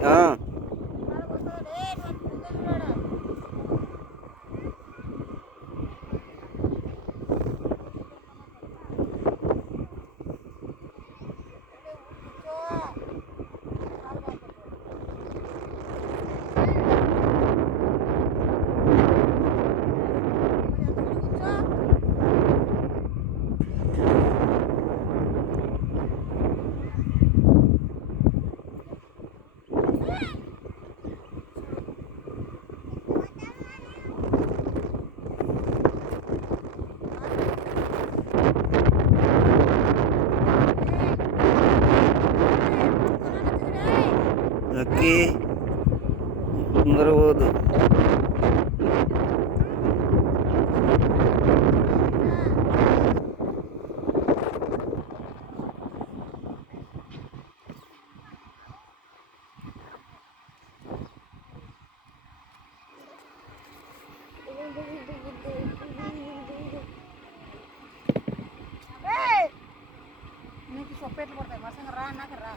ఆ, ముందర పోదు నీకు సొప్పేట్లు పడతాయి వర్షంగా రా అన్నాక రా.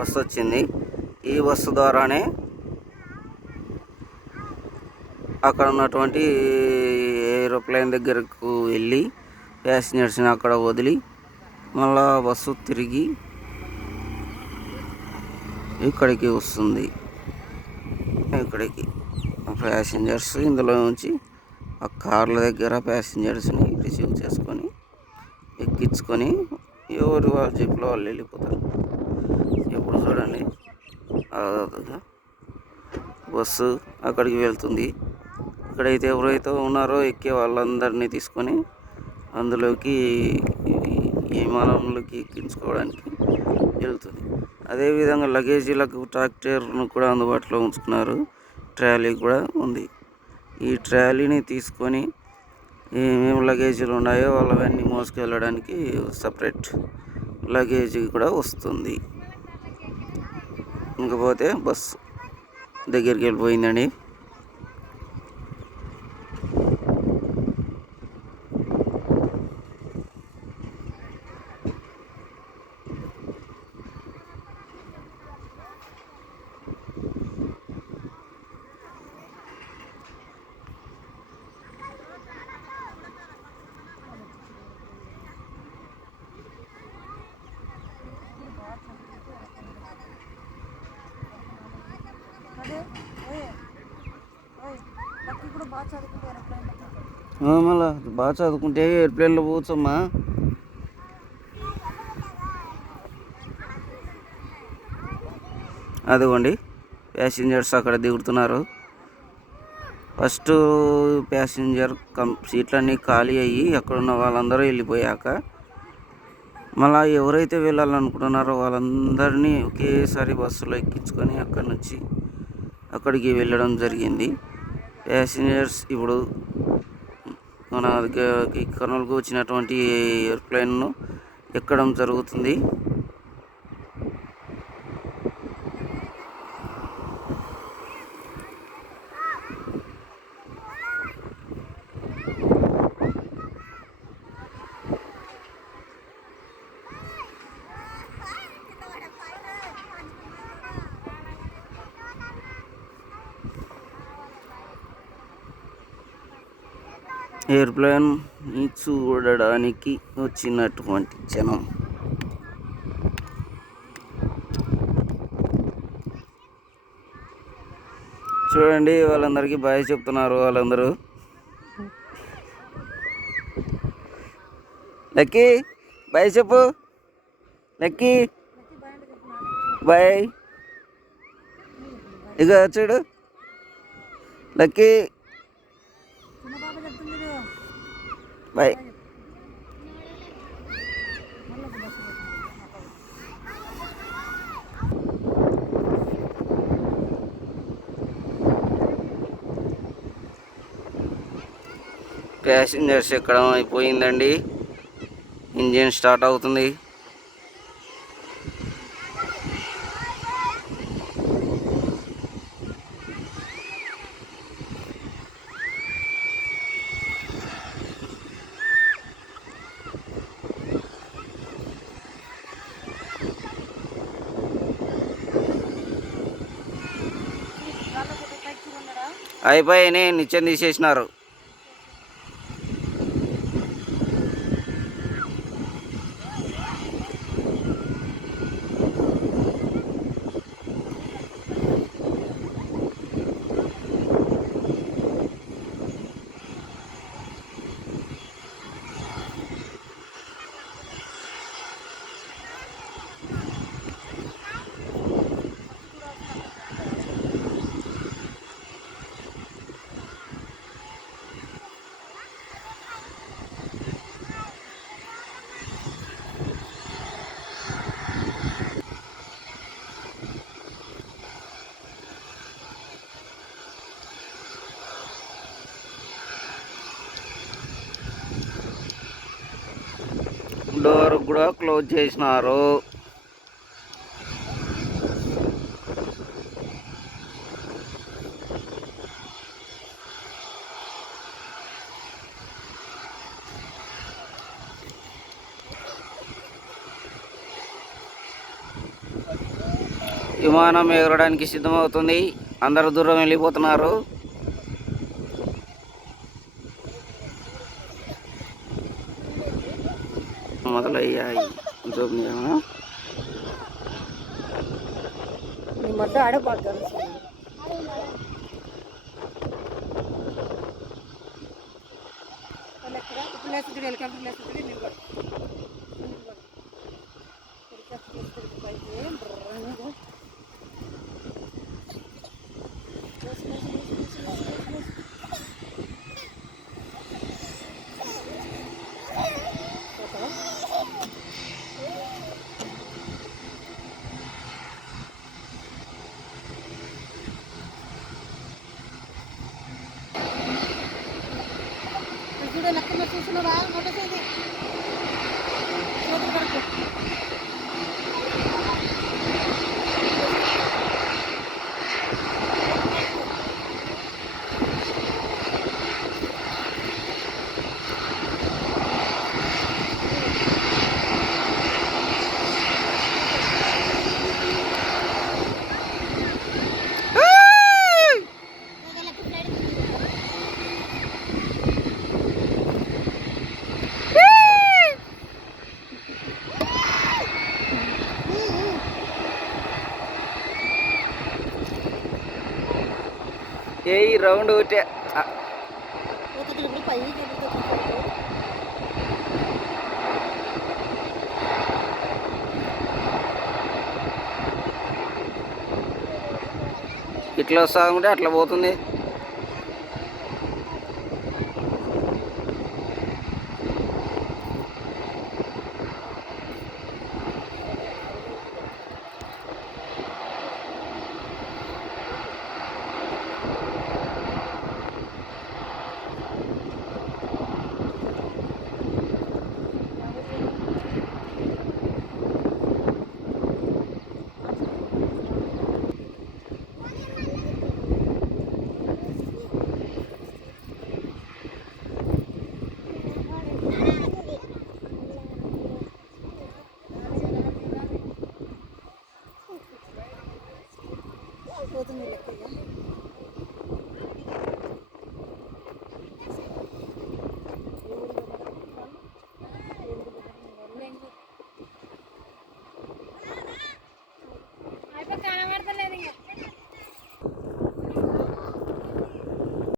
బస్సు వచ్చింది ఈ బస్సు ద్వారానే అక్కడ ఉన్నటువంటి ఏరోప్లేన్ దగ్గరకు వెళ్ళి ప్యాసింజర్స్ని అక్కడ వదిలి మళ్ళా బస్సు తిరిగి ఇక్కడికి వస్తుంది. ఇక్కడికి ప్యాసింజర్స్ ఇందులో నుంచి ఆ కార్ల దగ్గర ప్యాసింజర్స్ని రిసీవ్ చేసుకొని ఎక్కించుకొని ఎవరు వాళ్ళ జీప్లో వాళ్ళు వెళ్ళిపోతారు. ఇప్పుడు చూడండి. బస్సు అక్కడికి వెళ్తుంది. ఇక్కడైతే ఎవరైతే ఉన్నారో ఎక్కే వాళ్ళందరినీ తీసుకొని అందులోకి విమానంలోకి ఎక్కించుకోవడానికి వెళ్తుంది. అదేవిధంగా లగేజీలకు ట్రాక్టర్ను కూడా అందుబాటులో ఉంచుకున్నారు ట్రాలీ కూడా ఉంది. ఈ ట్రాలీని తీసుకొని ఏమేమి లగేజీలు ఉన్నాయో వాళ్ళవన్నీ మోసుకెళ్ళడానికి సపరేట్ లగేజీ కూడా వస్తుంది. ఇంకపోతే బస్సు దగ్గరికి వెళ్ళిపోయిందండి అదే ఓయ్ ఓయ్ లక్కీ కూడా బాగా చదువుకుంటే ఎయిర్ప్లేన్ మళ్ళా బాగా చదువుకుంటే ఎయిర్ప్లేన్లో పోవచ్చమ్మా. అదిగోండి ప్యాసింజర్స్ అక్కడ దిగుతున్నారు. ఫస్ట్ ప్యాసింజర్ కం సీట్లన్నీ ఖాళీ అయ్యి అక్కడున్న వాళ్ళందరూ వెళ్ళిపోయాక మళ్ళా ఎవరైతే వెళ్ళాలనుకుంటున్నారో వాళ్ళందరినీ ఒకేసారి బస్సులో ఎక్కించుకొని అక్కడి నుంచి అక్కడికి వెళ్ళడం జరిగింది. ప్యాసింజర్స్ ఇప్పుడు మన కర్నూలుకు వచ్చినటువంటి ఎయిర్ప్లేన్ను ఎక్కడం జరుగుతుంది? ఎయిర్ప్లేన్ చూడడానికి వచ్చినటువంటి జనం. చూడండి వాళ్ళందరికీ బాయ్ చెప్తున్నారు వాళ్ళందరూ. లక్కీ బాయ్ చెప్పు. Lucky bye. ఇక చూడు. లక్కీ బాయ్ ప్యాసింజర్స్ ఎక్కడం అయిపోయిందండి. ఇంజిన్ స్టార్ట్ అవుతుంది. అయిపోయి నిత్యం తీసేసినారు. డోర్ కూడా క్లోజ్ చేసినారు. విమానం ఎగరడానికి సిద్ధమవుతుంది. అందరు దూరం వెళ్ళిపోతున్నారు. నీ మడ్డ ఇప్పుడు లేకపోతే వెళ్ళి లేస్తుంది లేకపోతే నిలబడు. చూడు లెక్కన చూస్తున్నారా నోటేసేది రౌండ్ ఒకటే ఇట్లా వస్తా ఉంటే అట్లా పోతుంది పోతుంది లెక్క